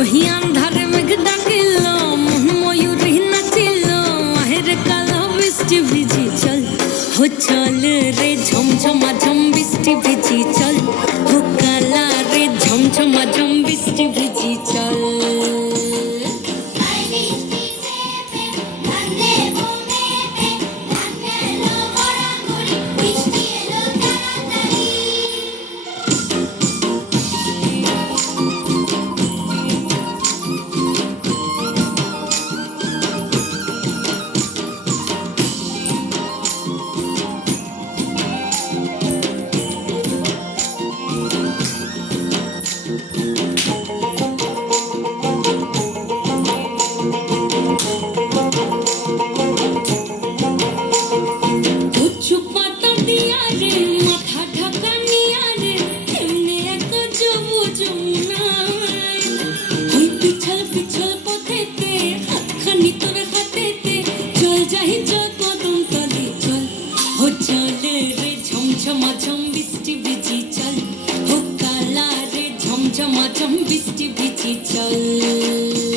ওহি আন্ধারে মেঘ ডাকিল মন ময়ূরী নাচিল আহের কালো বৃষ্টি ভিজি চল হো চল রে ঝমঝমা ঝম বৃষ্টি ভিজি চল হো কালা রে ঝমঝমা ঝম বৃষ্টি ভিজি চল ঝমঝম বৃষ্টি ভিজি চল হো কালা রে ঝমঝমা ঝম বৃষ্টি ভিজি চল